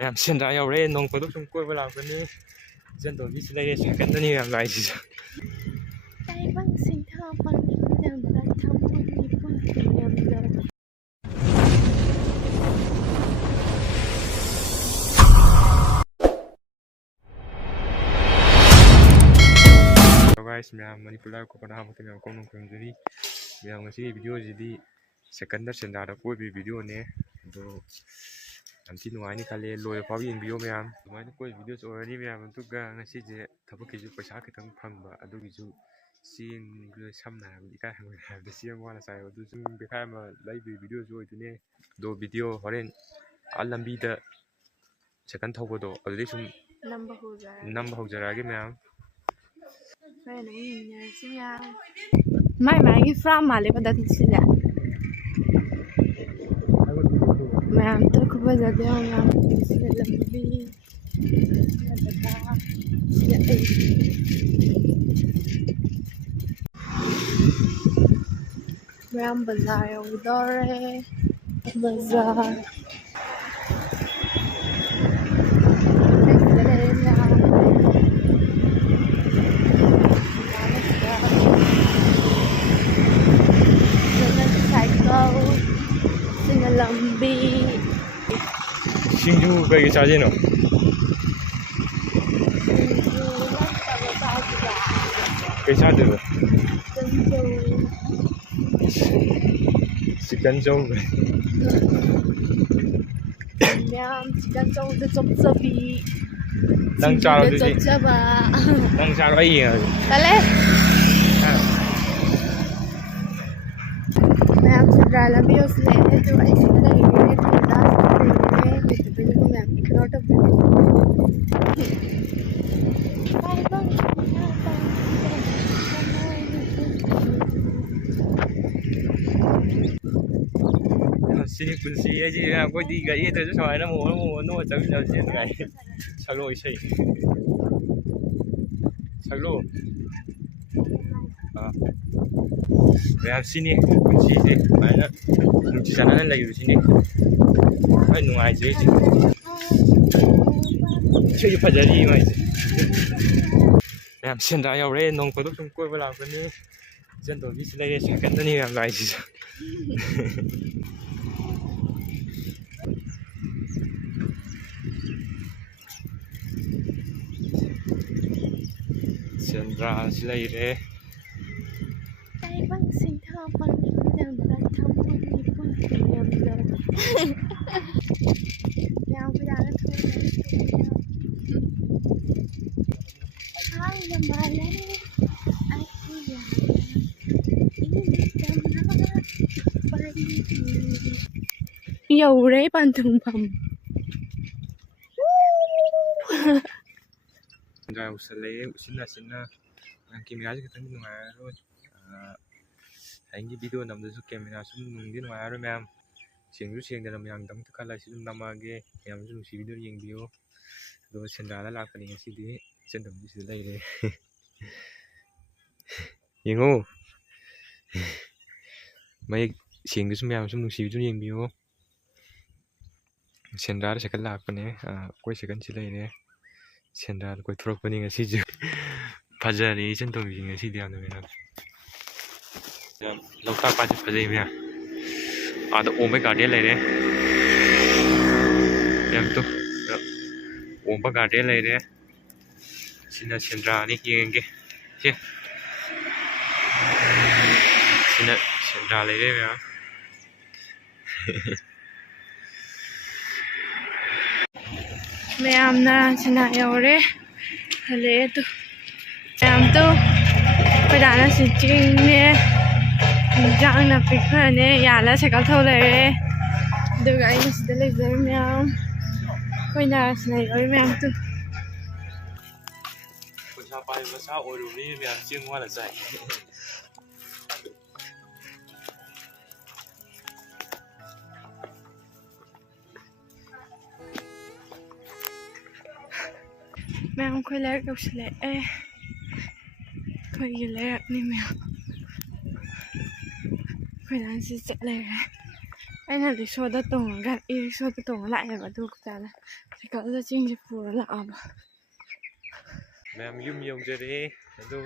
Ma'am, xin ra yêu nông có đúc trong quê với làm cái này dân tổ biết lấy sẽ cắn tới như làm lại gì Tay băng xin thơ bằng đầm là thăm một nhịp quân đầm đầm guys, ma'am manipulate ko pada hamot ng kung nung jadi ma'am ngasi video jadi second sin ra ko video ne do anti nuai ni khale loi fa yin video ma'am mai ko video already ma'am tu ga ngasi je thapuk ki ju paisa khitang phang ba adu gi ju sin ge samna bi ka hang ha de siam wala sai du sum be khai ma live video jo tu ne do video horen alambi da second thau do already sum number ho jara ge ma'am Phải nói nhà xin nha. Mai cái frame mà lấy vào đây xin nha. Mà tôi không bao giờ đeo làm xin làm đi. Ram bazaar udare bazaar. Lambi Shinju cái charge no cái charge được chicken châu Nham chicken châu de chop chopi đang chào được gì ba đang chào cái gì rồi Dale Nham ra la bios le to ai sin da ile to da ile to bin ko nyam ignore to Sini kunci aja ya, kau di gaya itu sama ada mau tapi dah sih gaya, selalu isi, selalu, Ma'am sini kunci sih, mana kunci sana lagi di sini, ay nungai sih, cuy pajari mai, Ma'am sini dah ya orang nong produk sungguh berlaku ni, jangan tu bisa lagi sekarang tu ni Ma'am lagi sih. Sandra silai re Tay băng xin thơ bằng đầm là thăm một nhịp quân đầm đầm Mèo bây giờ nó thôi Hai năm bà lấy Ai cứ giả Dầu đấy bàn thường phẩm Enggak usah le, sina yang kamera kita ni nungai rồi. Anh video nằm dưới camera sum nung đi nungai rồi ma'am. Siang dalam yang dam tu kalau sum nama ge, yang sum si video yang video. Do sendal lah kan yang si di, sendal di sini lagi. Yengo. Mai siang sum yang sum si video yang video. Sendal sekali lah kan ya, kau sekali sila ini. Sendal koi throck pani ngasi ju phajari chen tong ji ngasi diam ne lokta pa ji phajai me a to ombe garden lai re yam to omba garden lai re sina sendra ni yenge che sina sendra lai re me Ma'am na sina yore hale to ma'am to padana sitting ne jang na pikha ne yala sakal thau le re duga ai na sida le zer ma'am koi na sina yore ma'am to kun sa pai ma sa oru ni ma'am jing wa la sai Ma'am khoi lek đâu sẽ lẹ khoi lek ni ma'am khoi đang sẽ lẹ anh là đi số đó tông gan đi số đó tông lại và tôi cũng là ꯁꯥꯏꯀꯜꯗ ꯆꯤꯡꯁꯦ ꯄꯨꯔ ꯂꯥꯛꯑꯕ ꯃꯌꯥꯝ ꯌꯨꯝ ꯌꯧꯖꯔꯦ ꯑꯗꯣ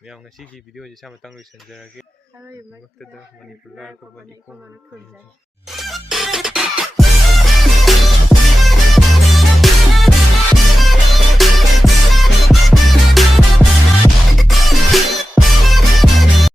ꯃꯌꯥꯝ ꯉꯁꯤꯒꯤ ꯚꯤꯗꯤꯑꯣꯁꯦ ꯏꯁꯥ ꯃꯇꯥꯡ ꯂꯣꯏꯁꯤꯟꯖꯔꯒꯦ ꯃꯛꯇꯗ ꯃꯅꯤꯄꯨꯔ ꯂꯥꯏꯔ ꯀꯣꯕꯅꯤ ꯈꯣꯡꯅ